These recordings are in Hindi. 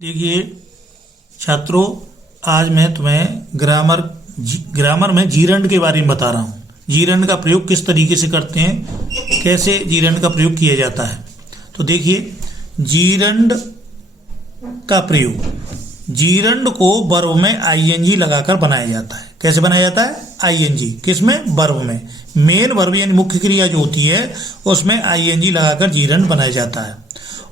देखिए छात्रों, आज मैं तुम्हें ग्रामर में जीरंड के बारे में बता रहा हूँ। जीरंड का प्रयोग किस तरीके से करते हैं, कैसे जीरंड का प्रयोग किया जाता है। तो देखिए, जीरंड का प्रयोग, जीरंड को वर्ब में आईएनजी लगाकर बनाया जाता है। कैसे बनाया जाता है? आईएनजी किसमें? वर्ब में। मेन वर्ब यानी मुख्य क्रिया जो होती है उसमें आईएनजी लगाकर जीरंड बनाया जाता है।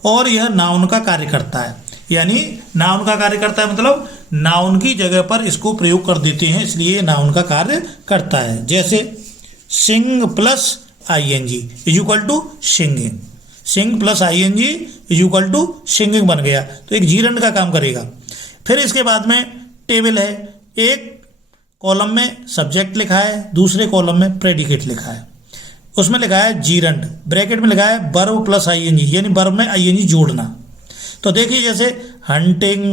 और यह नाउन का कार्य करता है, यानी नाउन का कार्य करता है मतलब नाउन की जगह पर इसको प्रयोग कर देते हैं, इसलिए नाउन का कार्य करता है। जैसे sing plus I N G is equal to singing. Sing plus I N G is equal to singing बन गया, तो एक जीरंड का काम करेगा। फिर इसके बाद में टेबल है, एक कॉलम में सब्जेक्ट लिखा है, दूसरे कॉलम में प्रेडिकेट लिखा है। उसमें लिखा है जीरंड, ब्रैकेट में लिखा है वर्ब प्लस आईएनजी, यानी वर्ब में आईएनजी जोड़ना। तो देखिए, जैसे हंटिंग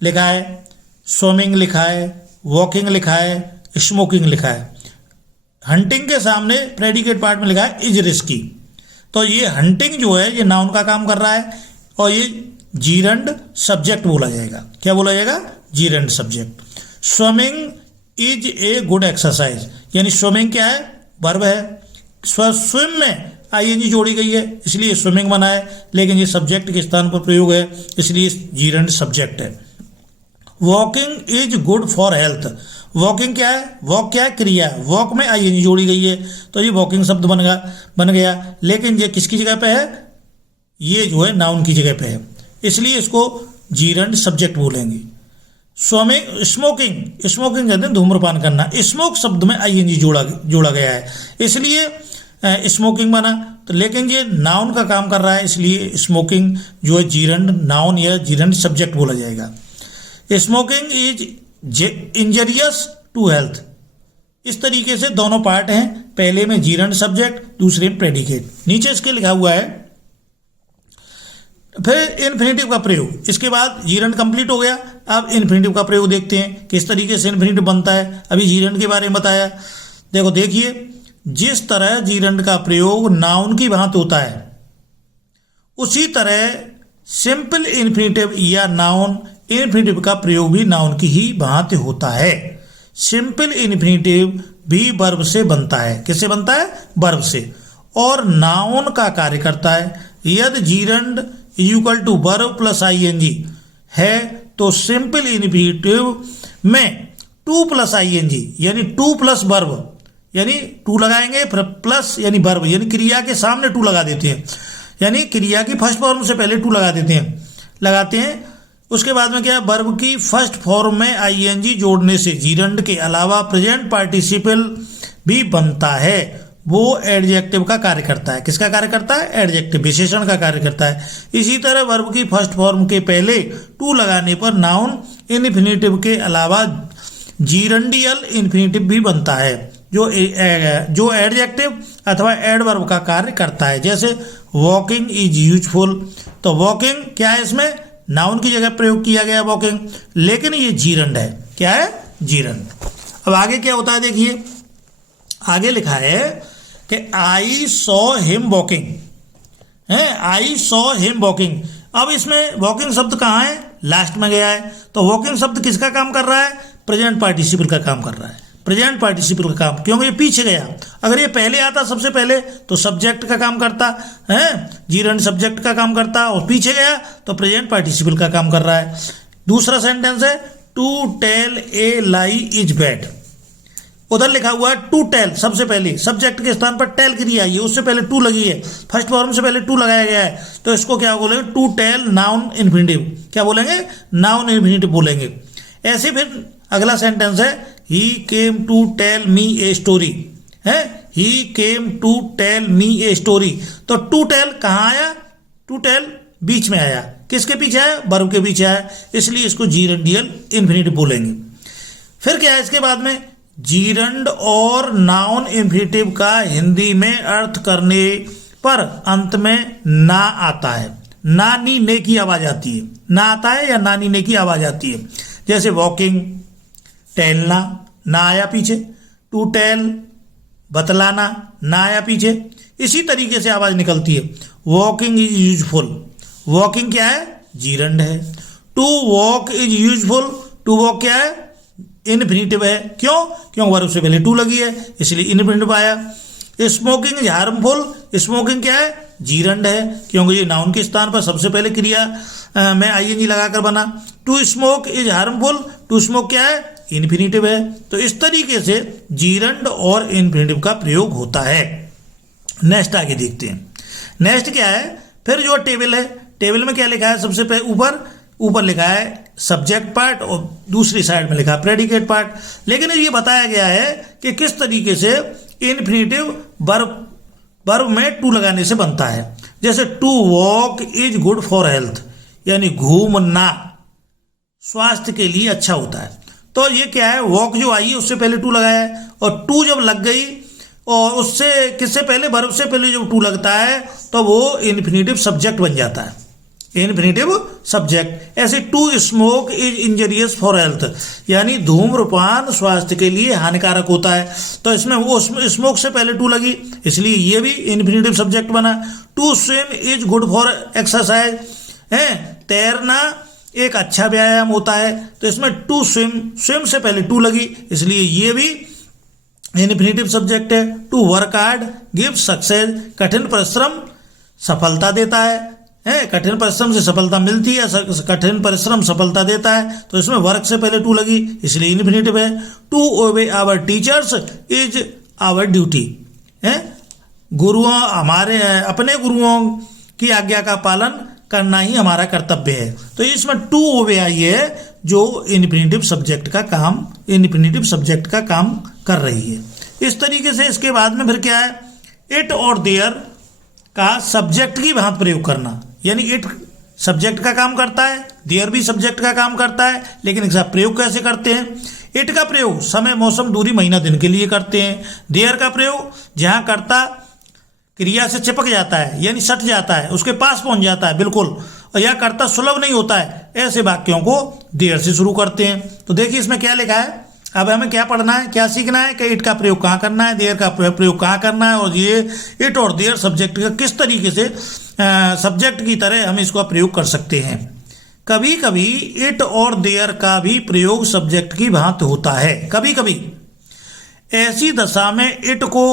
लिखा है, स्विमिंग लिखा है, वॉकिंग लिखा है, स्मोकिंग लिखा है। हंटिंग के सामने प्रेडिकेट पार्ट में लिखा है इज रिस्की, तो ये हंटिंग जो है ये नाउन का काम कर रहा है और ये जीरंड सब्जेक्ट बोला जाएगा। क्या बोला जाएगा? Gerund subject. Swimming is a good exercise, यानी स्विमिंग क्या है? वर्ब है। स्विम में आईएनजी जोड़ी गई है इसलिए स्विमिंग बना है, लेकिन ये सब्जेक्ट के स्थान पर प्रयोग है इसलिए जीरंड सब्जेक्ट है। Walking is good for health, walking क्या है? वॉक क्या है? क्रिया। वॉक में आईएनजी जोड़ी गई है तो ये वॉकिंग शब्द बन गया, लेकिन ये किसकी जगह पे है? ये जो है नाउन की जगह पे है, इसलिए इसको जीरंड सब्जेक्ट बोलेंगे। स्मोकिंग, स्मोकिंग कहते हैं धूम्रपान करना। स्मोक शब्द में आईएनजी जोड़ा गया है इसलिए स्मोकिंग बना, तो लेकिन ये नाउन का काम कर रहा है इसलिए स्मोकिंग जो है जीरंड नाउन या जीरंड सब्जेक्ट बोला जाएगा। Smoking is injurious to health, इस तरीके से दोनों पार्ट हैं, पहले में जीरंड सब्जेक्ट, दूसरे में प्रेडिकेट। नीचे इसके लिखा हुआ है। फिर इन्फिनेटिव का प्रयोग, इसके बाद जीरंड कंप्लीट हो गया। अब इन्फिनेटिव का प्रयोग देखते हैं किस तरीके से इन्फिनेटिव बनता है। अभी जीरंड के बारे में बताया, देखिए जिस तरह जीरंड का प्रयोग नाउन की भांति होता है उसी तरह सिंपल इन्फिनेटिव या नाउन इन्फिनेटिव का प्रयोग भी नाउन की ही भांति होता है। सिंपल इन्फिनेटिव भी वर्ब से बनता है। किससे बनता है? वर्ब से, और नाउन का कार्य करता है। यदि gerund is equal to verb plus ING है तो सिंपल इन्फिनेटिव में टू प्लस आईएनजी यानी टू प्लस वर्ब, यानी टू लगाएंगे फिर प्लस यानी वर्ब, यानी क्रिया के सामने टू लगा देते हैं, यानी क्रिया की फर्स्ट फॉर्म से पहले टू लगाते हैं। उसके बाद में क्या? वर्ब की फर्स्ट फॉर्म में आईएनजी जोड़ने से जीरंड के अलावा प्रेजेंट पार्टिसिपल भी बनता है, वो एडजेक्टिव का कार्य करता है। किसका कार्य करता है? एडजेक्टिव, विशेषण का कार्य करता है। इसी तरह वर्ब की फर्स्ट फॉर्म के पहले टू लगाने पर नाउन इन्फिनेटिव के अलावा जीरंडियल इन्फिनेटिव भी बनता है जो एडजेक्टिव अथवा एडवर्ब का कार्य करता है। जैसे वॉकिंग इज यूजफुल, तो वॉकिंग क्या है? इसमें नाउन की जगह प्रयोग किया गया वॉकिंग, लेकिन ये जीरंड है। क्या है? जीरंड। अब आगे क्या होता है देखिए, आगे लिखा है कि आई सॉ हिम वॉकिंग है, आई सॉ हिम वॉकिंग। अब इसमें वॉकिंग शब्द कहाँ है? लास्ट में गया है, तो वॉकिंग शब्द किसका काम कर रहा है? प्रेजेंट पार्टिसिपल का काम कर रहा है। प्रेजेंट पार्टिसिपल का काम, क्योंकि ये पीछे गया। अगर ये पहले आता सबसे पहले तो सब्जेक्ट का काम करता है, जीरंड सब्जेक्ट का काम करता, और पीछे गया तो प्रेजेंट पार्टिसिपल का काम कर रहा है। दूसरा सेंटेंस है to tell a lie is bad, उधर लिखा हुआ है टू टेल, सबसे पहले सब्जेक्ट के स्थान पर टेल क्रिया आई है, उससे पहले टू लगी है, फर्स्ट फॉर्म से पहले टू लगाया गया है, तो इसको क्या बोलेंगे? To tell noun infinitive. क्या बोलेंगे? नाउन इन्फिनेटिव बोलेंगे। ऐसे फिर अगला सेंटेंस है he came to tell me a story है, he came to tell me a story, तो टू टेल कहाँ आया? टू टेल बीच में आया। किसके पीछे आया? वर्ब के पीछे आया, इसलिए इसको जीरंडियल इन्फिनेटिव बोलेंगे। फिर क्या है इसके बाद में? जीरंड और नाउन इन्फिनेटिव का हिंदी में अर्थ करने पर अंत में ना आता है, ना नी ने की आवाज आती है, ना आता है या नानी ने की आवाज आती है। जैसे वॉकिंग, टेलना, ना आया पीछे, टू टेल बतलाना, ना आया पीछे, इसी तरीके से आवाज निकलती है। वॉकिंग इज यूजफुल, वॉकिंग क्या है? जीरंड है। To walk is useful, to walk क्या है, इन्फिनेटिव है, क्यों, क्यों वर्ब से पहले टू लगी है इसलिए इन्फिनेटिव आया। स्मोकिंग इज हार्मफुल, स्मोकिंग क्या है, जीरंड है, क्योंकि ये नाउन के स्थान पर सबसे पहले क्रिया में आईएनजी लगाकर बना। To smoke is harmful, to smoke क्या है, इन्फिनेटिव है। तो इस तरीके से जीरंड और इन्फिनेटिव का प्रयोग होता है। नेक्स्ट आगे देखते हैं। नेक्स्ट क्या है, फिर जो टेबल है, टेबल में क्या लिखा है, सबसे पहले ऊपर लिखा है सब्जेक्ट पार्ट और दूसरी साइड में लिखा है प्रेडिकेट पार्ट। लेकिन ये बताया गया है कि किस तरीके से इन्फिनेटिव वर्ब में टू लगाने से बनता है। जैसे to walk is good for health, यानी घूमना स्वास्थ्य के लिए अच्छा होता है। तो ये क्या है, वॉक जो आई है उससे पहले टू लगाया है, और टू जब लग गई और उससे किससे पहले, वर्ब से पहले जब टू लगता है तो वो इन्फिनेटिव सब्जेक्ट बन जाता है, इन्फिनेटिव सब्जेक्ट। ऐसे to smoke is injurious for health, यानी धूम्रपान स्वास्थ्य के लिए हानिकारक होता है। तो इसमें वो स्मोक से पहले टू लगी इसलिए ये भी इन्फिनेटिव सब्जेक्ट बना। To swim is good for exercise है, तैरना एक अच्छा व्यायाम होता है। तो इसमें टू स्विम से पहले टू लगी इसलिए ये भी इन्फिनेटिव सब्जेक्ट है। To work hard give success, कठिन परिश्रम सफलता देता है, कठिन परिश्रम से सफलता मिलती है, कठिन परिश्रम सफलता देता है। तो इसमें वर्क से पहले टू लगी इसलिए इन्फिनेटिव है। To obey our teachers is our duty है, गुरुओं हमारे अपने गुरुओं की आज्ञा का पालन करना ही हमारा कर्तव्य है। तो इसमें टू ओबे आई है जो इन्फिनेटिव सब्जेक्ट का काम कर रही है। इस तरीके से इसके बाद में फिर क्या है, इट और देयर का सब्जेक्ट की भांति प्रयोग करना, यानी इट सब्जेक्ट का काम करता है, देयर भी सब्जेक्ट का काम करता है, लेकिन इसका प्रयोग कैसे करते हैं। इट का प्रयोग समय मौसम दूरी महीना दिन के लिए करते हैं। देयर का प्रयोग जहां कर्ता क्रिया से चिपक जाता है, यानी सट जाता है, उसके पास पहुंच जाता है बिल्कुल, और यह कर्ता सुलभ नहीं होता है, ऐसे वाक्यों को देयर से शुरू करते हैं। तो देखिए इसमें क्या लिखा है, अब हमें क्या पढ़ना है, क्या सीखना है कि इट का प्रयोग कहाँ करना है, देयर का प्रयोग कहाँ करना है, और ये इट और देयर सब्जेक्ट का किस तरीके से सब्जेक्ट की तरह हम इसका प्रयोग कर सकते हैं। कभी कभी इट और देयर का भी प्रयोग सब्जेक्ट की भांति होता है। कभी कभी ऐसी दशा में इट को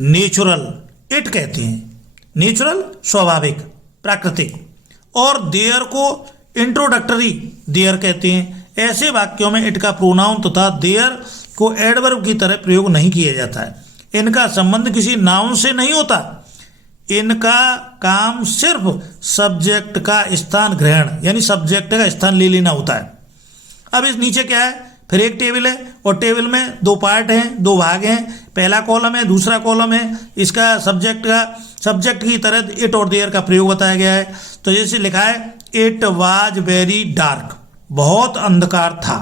नेचुरल इट कहते हैं, नेचुरल स्वाभाविक प्राकृतिक, और देयर को इंट्रोडक्टरी देयर कहते हैं। ऐसे वाक्यों में इट का प्रोनाउन तथा देयर को एडवर्ब की तरह प्रयोग नहीं किया जाता है। इनका संबंध किसी नाउन से नहीं होता, इनका काम सिर्फ सब्जेक्ट का स्थान ग्रहण, यानी सब्जेक्ट का स्थान ले लेना होता है। अब इस नीचे क्या है, फिर एक टेबल है और टेबल में दो पार्ट हैं, दो भाग हैं, पहला कॉलम है, दूसरा कॉलम है। इसका सब्जेक्ट की तरह इट और देयर का प्रयोग बताया गया है। तो जैसे लिखा है इट वाज वेरी डार्क, बहुत अंधकार था।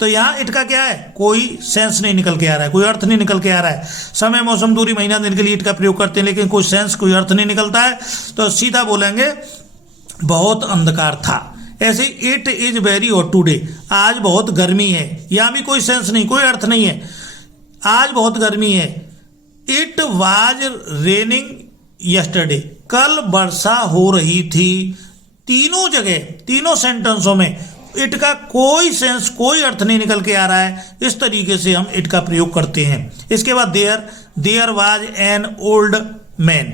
तो यहाँ इट का क्या है, कोई सेंस नहीं निकल के आ रहा है, कोई अर्थ नहीं निकल के आ रहा है। समय मौसम दूरी महीना दिन के लिए इट का प्रयोग करते हैं, लेकिन कोई सेंस कोई अर्थ नहीं निकलता है, तो सीधा बोलेंगे बहुत अंधकार था। ऐसे it is very hot today, आज बहुत गर्मी है, यहाँ भी कोई सेंस नहीं, कोई अर्थ नहीं है, आज बहुत गर्मी है। इट वाज रेनिंग यस्टरडे, कल वर्षा हो रही थी। तीनों जगह तीनों सेंटेंसों में इट का कोई सेंस कोई अर्थ नहीं निकल के आ रहा है। इस तरीके से हम इट का प्रयोग करते हैं। इसके बाद there was an old man,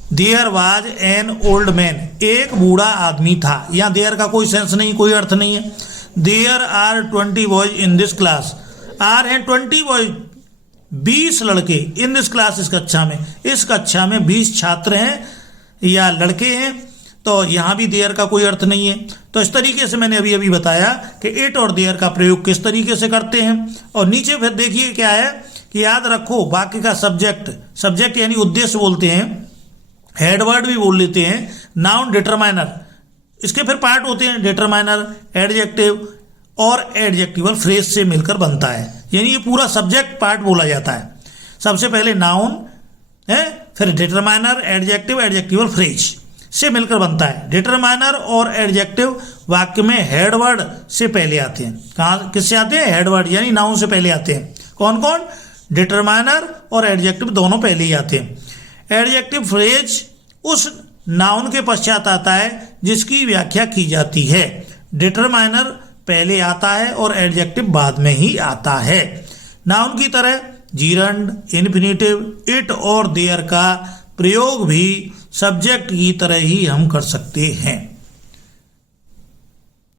there was an old man, एक बूढ़ा आदमी था। यहाँ देयर का कोई सेंस नहीं, कोई अर्थ नहीं है। There are 20 boys in this class, are हैं 20 बॉयज 20 लड़के, इन दिस क्लास इस कक्षा में, इस कक्षा में 20 छात्र हैं या लड़के हैं। तो यहाँ भी देयर का कोई अर्थ नहीं है। तो इस तरीके से मैंने अभी बताया कि इट और देयर का प्रयोग किस तरीके से करते हैं। और नीचे फिर देखिए क्या है कि याद रखो वाक्य का सब्जेक्ट यानी उद्देश्य बोलते हैं, हेडवर्ड भी बोल लेते हैं, नाउन डिटरमाइनर, इसके फिर पार्ट होते हैं डिटरमाइनर, एडजेक्टिव और एडजेक्टिवल फ्रेज से मिलकर बनता है। यानी ये पूरा सब्जेक्ट पार्ट बोला जाता है। सबसे पहले नाउन है, फिर डिटरमाइनर, एडजेक्टिव, एडजेक्टिवल फ्रेज से मिलकर बनता है। डिटरमाइनर और एडजेक्टिव वाक्य में हेडवर्ड से पहले आते हैं। कहाँ किससे आते हैं, हेडवर्ड यानी नाउन से पहले आते हैं। कौन कौन, डिटरमाइनर और एडजेक्टिव दोनों पहले ही आते हैं। एडजेक्टिव फ्रेज उस नाउन के पश्चात आता है जिसकी व्याख्या की जाती है। डिटरमाइनर पहले आता है और एडजेक्टिव बाद में ही आता है। नाउन की तरह जीरंड, इन्फिनेटिव, इट और देयर का प्रयोग भी सब्जेक्ट की तरह ही हम कर सकते हैं।